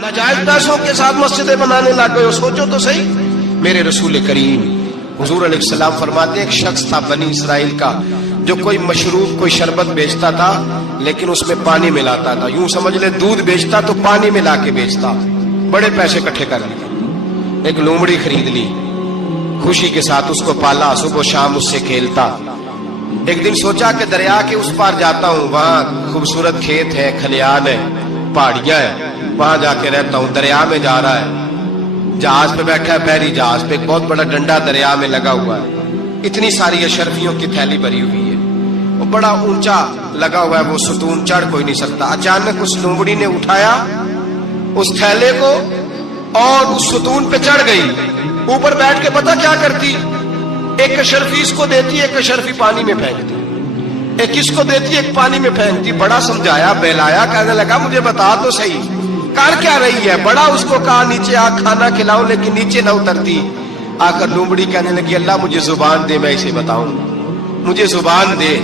नाजायज पैसों के साथ मस्जिदें बनाने लग गए हो, सोचो तो सही। मेरे रसूल करीम हुजूर अलैहिस्सलाम फरमाते हैं, एक शख्स था बनी इसराइल का जो कोई मशरूब, कोई शरबत बेचता था, लेकिन उसमें पानी मिलाता था। यूं समझ ले दूध बेचता तो पानी मिला के बेचता। बड़े पैसे इकट्ठे कर लिए, एक लोमड़ी खरीद ली, खुशी के साथ उसको पाला, सुबह शाम उससे खेलता। एक दिन सोचा कि दरिया के उस पार जाता हूँ, वहां खूबसूरत खेत है, खलियान है, पहाड़ियां है, वहां जाके रहता हूँ। दरिया में जा रहा है, जहाज पे बैठा है, बहरी जहाज पे, एक बहुत बड़ा डंडा दरिया में लगा हुआ है, इतनी सारी अशरफियों की थैली भरी हुई है, वो बड़ा ऊंचा लगा हुआ है, वो सुतून चढ़ कोई नहीं सकता। अचानक उस लोमड़ी ने उठाया उस थैले को और उस सुतून पे चढ़ गई। ऊपर बैठ के पता क्या करती, एक अशरफी इसको देती, एक अशरफी पानी में फेंकती, एक इसको देती, एक पानी में फेंकती। बड़ा समझाया, बहलाया, कहने लगा मुझे बता तो सही कर क्या रही है। बड़ा उसको कहा नीचे आ, खाना खिलाओ, लेकिन नीचे न उतरती। आकर लोमड़ी कहने लगी, अल्लाह मुझे जुबान दे, मैं इसे बताऊं, मुझे जुबान दे।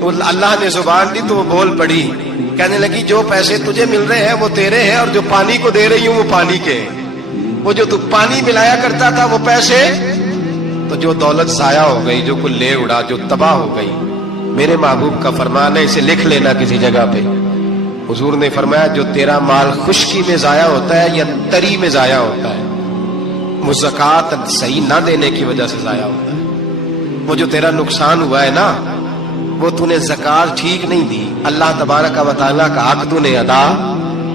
तो अल्लाह ने जुबान दी तो वो बोल पड़ी, कहने लगी जो पैसे तुझे मिल रहे हैं वो तेरे हैं, और जो पानी को दे रही हूं वो पानी के। वो जो तू पानी मिलाया करता था वो पैसे, तो जो दौलत जाया हो गई, जो कुल ले उड़ा, जो तबाह हो गई। मेरे महबूब का फरमान है, इसे लिख लेना किसी जगह पे। हुजूर ने फरमाया, जो तेरा माल खुश्की में जाया होता है या तरी में जाया होता है, वो ज़कात सही ना देने की वजह से जाया होता है। वो जो तेरा नुकसान हुआ है ना, वो तूने ज़कात ठीक नहीं दी, अल्लाह तबारक व तआला का हक तूने अदा,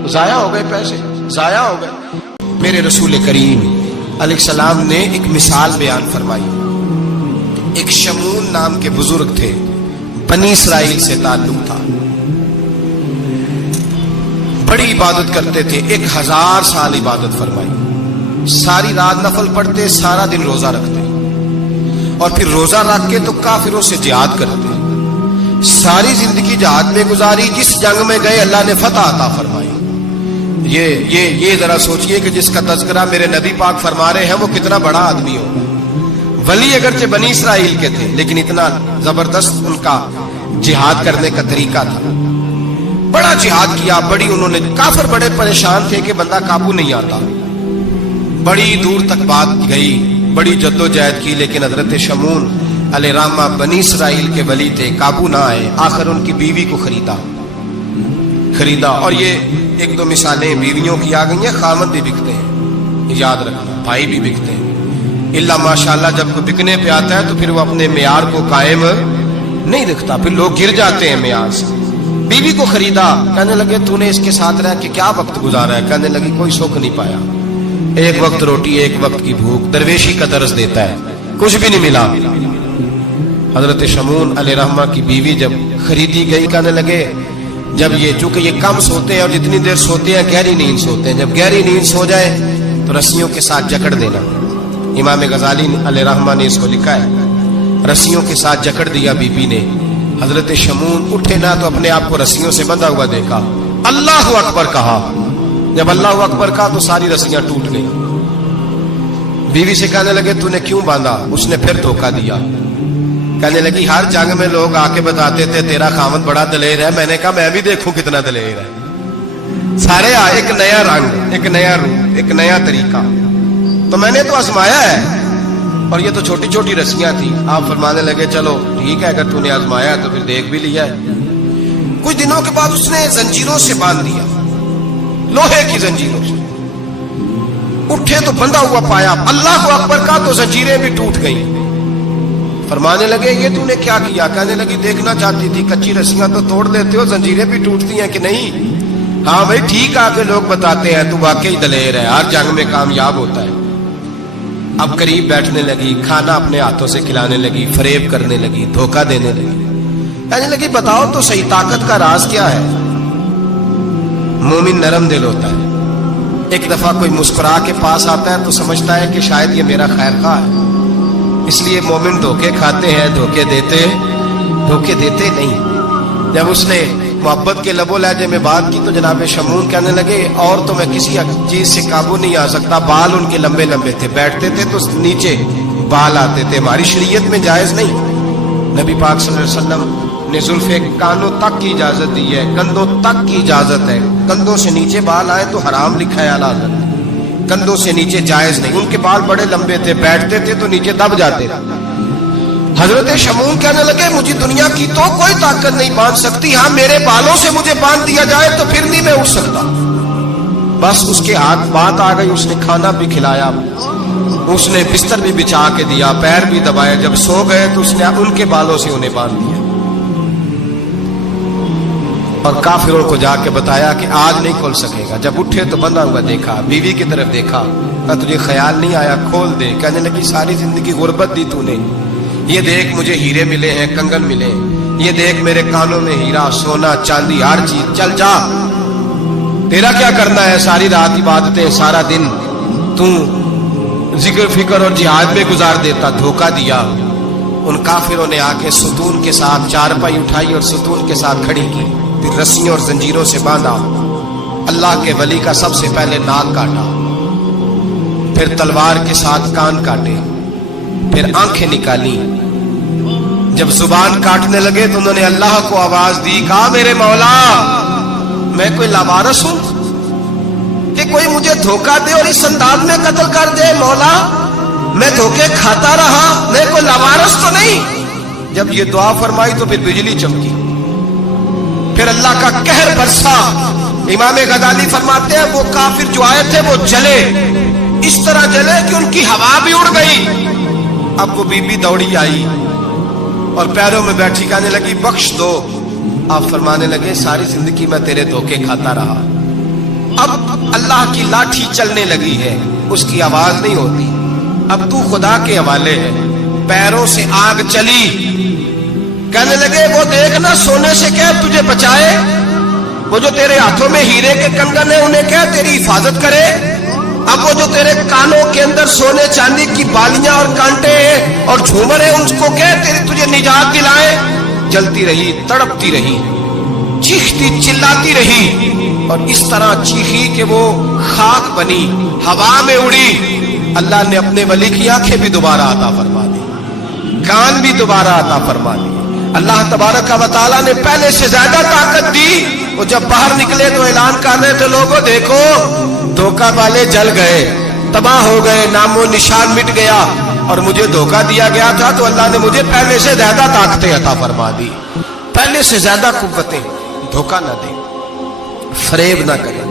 जाया हो गए, पैसे जाया हो गए। मेरे रसूल करीम अलैहिस्सलाम ने एक मिसाल बयान फरमाई। एक शमून नाम के बुजुर्ग थे, बनी इसराइल से ताल्लुक था, बड़ी इबादत करते थे, 1000 साल इबादत फरमाई, सारी रात नफल पढ़ते, सारा दिन रोजा रखते, और फिर रोजा रख के तो काफिरों से जिहाद करते, सारी जिंदगी जिहाद में गुजारी। जिस जंग में गए अल्लाह ने फतह अता फरमाई। ये जरा सोचिए कि जिसका तज़किरा मेरे नबी पाक फरमा रहे हैं वो कितना बड़ा आदमी होगा। वली अगरचे बनी इसराइल के थे, लेकिन इतना जबरदस्त उनका जिहाद करने का तरीका था, बड़ा जिहाद किया। बड़ी उन्होंने, काफिर बड़े परेशान थे कि बंदा काबू नहीं आता, बड़ी दूर तक बात गई, बड़ी जद्दोजहद की, लेकिन हजरत शमून अलैहिर्रहमा बनी इसराइल के वली थे, काबू ना आए। आखिर उनकी बीवी को खरीदा, और ये एक दो मिसालें बीवियों की आ गई हैं, खामद भी बिकते हैं, याद रखना, भाई भी बिकते हैं। इल्ला माशाल्लाह जब कोई बिकने पे आता है तो फिर वो अपने मेयार को कायम नहीं रखता, फिर लोग गिर जाते हैं मेयार से। बीवी को खरीदा, कहने लगे तूने इसके साथ रह के क्या वक्त गुजारा है? कहने लगी कोई सुख नहीं पाया, एक वक्त रोटी, एक वक्त की भूख, दरवेशी का दर्ज देता है, कुछ भी नहीं मिला। हजरत शमून अलैहिर्रहमा की बीवी जब खरीदी गई, कहने लगे जब ये, चूंकि ये कम सोते हैं और जितनी देर सोते हैं गहरी नींद सोते हैं, जब गहरी नींद सो जाए तो रस्सियों के साथ जकड़ देना। इमाम गजाली अलैहिर्रहमा ने इसको लिखा है, रस्सियों के साथ जकड़ दिया बीबी ने। हजरत शमून उठे ना तो अपने आप को रस्सियों से बंधा हुआ देखा, अल्लाह अकबर कहा। जब अल्लाह अकबर कहा तो सारी रस्सियां टूट गई। बीवी से कहने लगे तूने क्यों बांधा? उसने फिर धोखा दिया। कहने लगी हर जंग में लोग आके बताते थे तेरा खामद बड़ा दलेर है, मैंने कहा मैं भी देखूं कितना दलेर है। सारे एक नया रंग, एक नया रूप, एक नया तरीका, तो मैंने तो आजमाया है। और ये तो छोटी छोटी रस्सियां थी। आप फरमाने लगे चलो ठीक है, अगर तूने आजमाया तो फिर देख भी लिया है। कुछ दिनों के बाद उसने जंजीरों से बांध दिया, लोहे की जंजीरों से। उठे तो बंधा हुआ पाया, अल्लाह अकबर का तो जंजीरें भी टूट गई। फरमाने लगे ये तूने क्या किया? कहने लगी देखना चाहती थी, कच्ची रस्सियां तो तोड़ देते हो, जंजीरें भी टूटती हैं कि नहीं? हाँ भाई ठीक आके लोग बताते हैं तू वाकई दलेर है, हर जंग में कामयाब होता है। अब करीब बैठने लगी, खाना अपने हाथों से खिलाने लगी, फरेब करने लगी, धोखा देने लगी। कहने लगी बताओ तो सही ताकत का राज क्या है? मोमिन नरम दिल होता है, एक दफा कोई मुस्कुरा के पास आता है तो समझता है कि शायद ये मेरा खैर खा है, इसलिए मोमिन धोखे खाते हैं, धोखे देते नहीं। जब उसने मोहब्बत के लबो लहजे में बात की तो जनाब शमून कहने लगे और तो मैं किसी चीज से काबू नहीं आ सकता। बाल उनके लंबे लंबे थे, बैठते थे तो नीचे बाल आते थे, हमारी शरीयत में जायज नहीं। नबी पाक सल्लल्लाहु अलैहि वसल्लम نے زلفے کانوں تک کی اجازت دی ہے, کندھوں تک کی اجازت ہے. کندھوں سے نیچے بال آئے تو حرام لکھا ہے اعلیٰ حضرت نے, کندھوں سے نیچے جائز نہیں. ان کے بال بڑے لمبے تھے, بیٹھتے تھے تو نیچے دب جاتے تھے. حضرت شمون کہنے لگے مجھے دنیا کی تو کوئی طاقت نہیں باندھ سکتی, ہاں میرے بالوں سے مجھے باندھ دیا جائے تو پھر نہیں میں اٹھ سکتا. بس اس کے ہاتھ بات آ گئی, اس نے کھانا بھی کھلایا, اس نے بستر بھی بچھا کے دیا, پیر بھی دبائے. جب سو گئے تو اس نے ان کے بالوں سے انہیں باندھ دیا اور کافروں کو جا کے بتایا کہ آج نہیں کھول سکے گا. جب اٹھے تو بندھا ہوا دیکھا, بیوی کی طرف دیکھا, کہا تجھے خیال نہیں آیا کھول دے؟ کہنے لگی ساری زندگی غربت دی تو نے, یہ دیکھ مجھے ہیرے ملے ہیں, کنگن ملے, یہ دیکھ میرے کانوں میں ہیرا, سونا, چاندی, ہر چیز, چل جا, تیرا کیا کرنا ہے؟ ساری رات عبادتیں, سارا دن تو ذکر فکر اور جہاد میں گزار دیتا. دھوکہ دیا. ان کافروں نے آ کے ستون کے ساتھ چارپائی اٹھائی اور ستون کے ساتھ کھڑی کی, پھر رسیوں اور زنجیروں سے باندھا. اللہ کے ولی کا سب سے پہلے ناک کاٹا, پھر تلوار کے ساتھ کان کاٹے, پھر آنکھیں نکالی. جب زبان کاٹنے لگے تو انہوں نے اللہ کو آواز دی, کہا میرے مولا میں کوئی لاوارث ہوں کہ کوئی مجھے دھوکہ دے اور اس انداز میں قتل کر دے؟ مولا میں دھوکے کھاتا رہا, میں کوئی لاوارث تو نہیں. جب یہ دعا فرمائی تو پھر بجلی چمکی, پھر اللہ کا قہر برسا. امام غزالی فرماتے ہیں وہ کافر جو آئے تھے وہ جلے, اس طرح جلے کہ ان کی ہوا بھی اڑ گئی. اب وہ بی بی دوڑی آئی اور پیروں میں بیٹھی, کہنے لگی بخش دو. آپ فرمانے لگے ساری زندگی میں تیرے دھوکے کھاتا رہا, اب اللہ کی لاٹھی چلنے لگی ہے, اس کی آواز نہیں ہوتی, اب تو خدا کے حوالے ہے. پیروں سے آگ چلی. کہنے لگے وہ دیکھنا سونے سے کہہ تجھے بچائے, وہ جو تیرے ہاتھوں میں ہیرے کے کنگن ہیں انہیں کہہ تیری حفاظت کرے, اب وہ جو تیرے کانوں کے اندر سونے چاندی کی بالیاں اور کانٹے ہیں اور جھومر ہیں ان کو کہہ تیری تجھے نجات دلائے. جلتی رہی, تڑپتی رہی, چیختی چلاتی رہی, اور اس طرح چیخی کہ وہ خاک بنی, ہوا میں اڑی. اللہ نے اپنے ولی کی آنکھیں بھی دوبارہ عطا فرما دی, کان بھی دوبارہ عطا فرما دی. اللہ تبارک و تعالیٰ نے پہلے سے زیادہ طاقت دی. وہ جب باہر نکلے تو اعلان کر رہے تھے لوگوں دیکھو دھوکہ والے جل گئے, تباہ ہو گئے, نام و نشان مٹ گیا, اور مجھے دھوکہ دیا گیا تھا تو اللہ نے مجھے پہلے سے زیادہ طاقتیں عطا فرما دی, پہلے سے زیادہ قوتیں. دھوکہ نہ دیں, فریب نہ کریں,